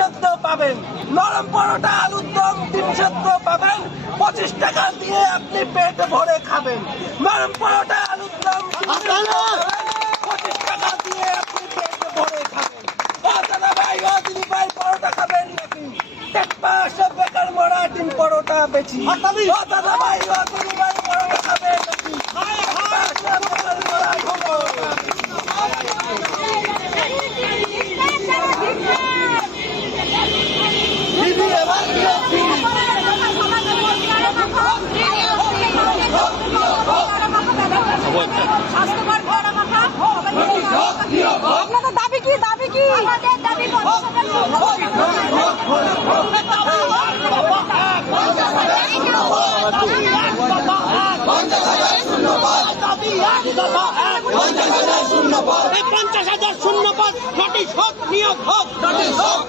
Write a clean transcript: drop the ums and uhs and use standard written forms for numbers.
সেদ্ধ পাবেন, নরম পরোটা আলুর দম ডিম সেদ্ধ পাবেন। 25 টাকা দিয়ে আপনি পেট ভরে খাবেন। নরম পরোটা আলুর দম ডিম সেদ্ধ পাবেন, 25 টাকা দিয়ে আপনি পেট ভরে খাবেন। ও দাদা ভাই, ও দিদি ভাই, পরোটা খাবেন নাকি? টেকপাশে বেকার মরা ডিম পরোটা বেচি। ও দাদা ভাই, ও দিদি ভাই, পরোটা খাবেন নাকি? টেকপাশে বেকার মরা ডিম পরোটা বেচি। দিদি এবার বিরোধী। আপনাদের দাবি কি? দাবি কি? আমাদের দাবি শূন্য পদ, 50,000 শূন্য পদ, নোটিশ হোক, নিয়োগ হোক, নোটিশ হোক।